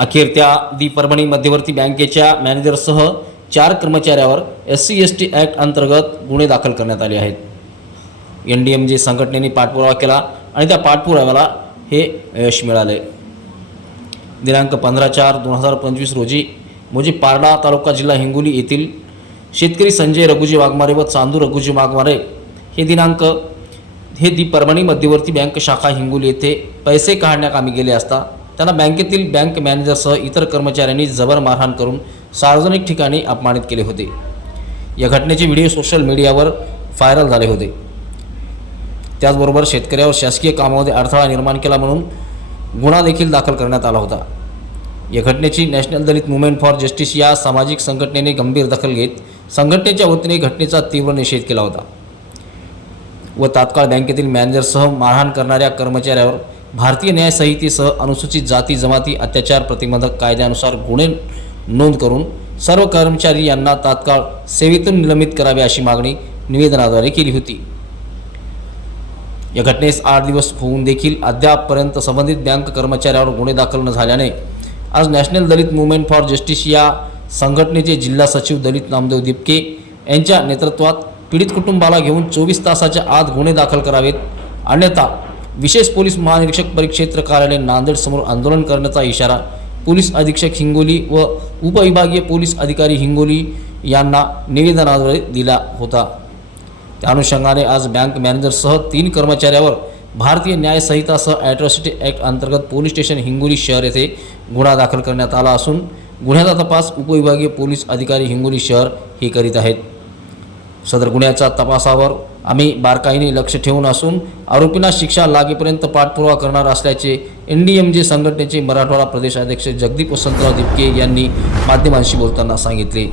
अखेर त्या दी परभणी मध्यवर्ती बँकेच्या मॅनेजरसह चार कर्मचाऱ्यावर S C S T act अंतर्गत गुन्हे दाखल करण्यात आले आहेत. एन डी एम जे संघटनेने पाठपुरावा केला आणि त्या पाठपुराव्याला हे यश मिळाले. दिनांक पंधरा चार दोन हजार पंचवीस रोजी मोजी पारडा तालुका जिल्हा हिंगोली येथील शेतकरी संजय रघुजी वाघमारे व चांदू रघुजी वाघमारे हे दिनांक हे दी परभणी मध्यवर्ती बँक शाखा हिंगोली येथे पैसे काढण्याकामी गेले असता त्यांना बँकेतील बँक मॅनेजरसह इतर कर्मचाऱ्यांनी जबर मारहाण करून सार्वजनिक ठिकाणी अपमानित केले होते. या घटनेचे व्हिडिओ सोशल मीडियावर व्हायरल झाले होते. त्याचबरोबर शेतकऱ्यावर शासकीय कामामध्ये अडथळा निर्माण केला म्हणून गुन्हा देखील दाखल करण्यात आला होता. या घटनेची National Dalit Movement for Justice या सामाजिक संघटनेने गंभीर दखल घेत संघटनेच्या वतीने घटनेचा तीव्र निषेध केला होता. व तात्काळ बँकेतील मॅनेजरसह मारहाण करणाऱ्या कर्मचाऱ्यावर भारतीय न्याय संहितेसह अनुसूचित जाती जमाती अत्याचार प्रतिबंधक कायद्यानुसार गुन्हे नोंद करून सर्व कर्मचारी यांना तात्काळ सेवेतून निलंबित करावे अशी मागणी निवेदनाद्वारे केली होती. या घटनेस आठ दिवस होऊन देखील अद्यापपर्यंत संबंधित बँक कर्मचाऱ्यावर गुन्हे दाखल न झाल्याने आज National Dalit Movement for Justice या संघटनेचे जिल्हा सचिव दलित नामदेव दिपके यांच्या नेतृत्वात पीडित कुटुंबाला घेऊन चोवीस तासाच्या आत गुन्हे दाखल करावेत अन्यथा विशेष पोलीस महानिरीक्षक परिक्षेत्र कार्यालय नांदेड समोर आंदोलन करण्याचा इशारा पोलीस अधीक्षक हिंगोली व उपविभागीय पोलीस अधिकारी हिंगोली यांना निवेदनाद्वारे दिला होता. त्या अनुषंगाने आज बँक मॅनेजरसह तीन कर्मचाऱ्यावर भारतीय न्यायसंहितासह ॲट्रॉसिटी ॲक्ट अंतर्गत पोलीस स्टेशन हिंगोली शहर येथे गुन्हा दाखल करण्यात आला असून गुन्ह्याचा तपास उपविभागीय पोलीस अधिकारी हिंगोली शहर हे करीत आहेत. सदर गुन्ह्याच्या तपासावर आम्ही बारकाईने लक्ष ठेवून असून आरोपींना शिक्षा लागेपर्यंत पाठपुरावा करणार असल्याचे एन डी एम जे संघटनेचे मराठवाडा प्रदेशाध्यक्ष जगदीप वसंतराव दिपके यांनी माध्यमांशी बोलताना सांगितले.